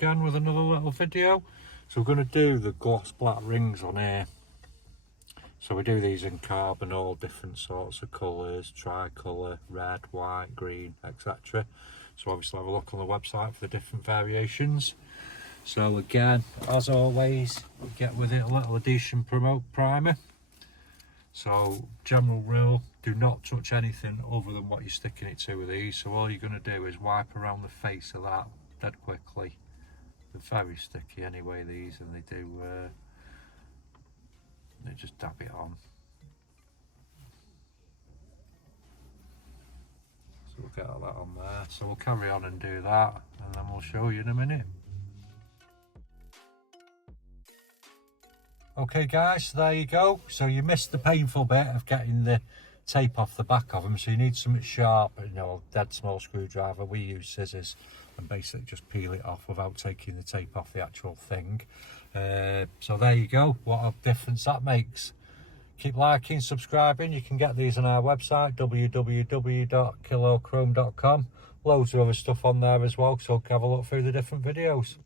again with another little video. So we're going to do the gloss black rings on here. So we do these in carbon, all different sorts of colours, tricolour, red, white, green, etc. So obviously have a look on the website for the different variations. So again, as always, we get with it a little adhesion promote primer. So general rule, do not touch anything other than what you're sticking it to with these. So all you're going to do is wipe around the face of that dead quickly. They're very sticky anyway, these, and they do they just dab it on. So we'll get all that on there. So we'll carry on and do that, and then we'll show you in a minute. Okay guys, so there you go. So you missed the painful bit of getting the tape off the back of them, so you need something sharp, you know, a dead small screwdriver. We use scissors and basically just peel it off without taking the tape off the actual thing. So there you go, what a difference that makes. Keep liking, subscribing. You can get these on our website, www.KillAllChrome.com. Loads of other stuff on there as well, so have a look through the different videos.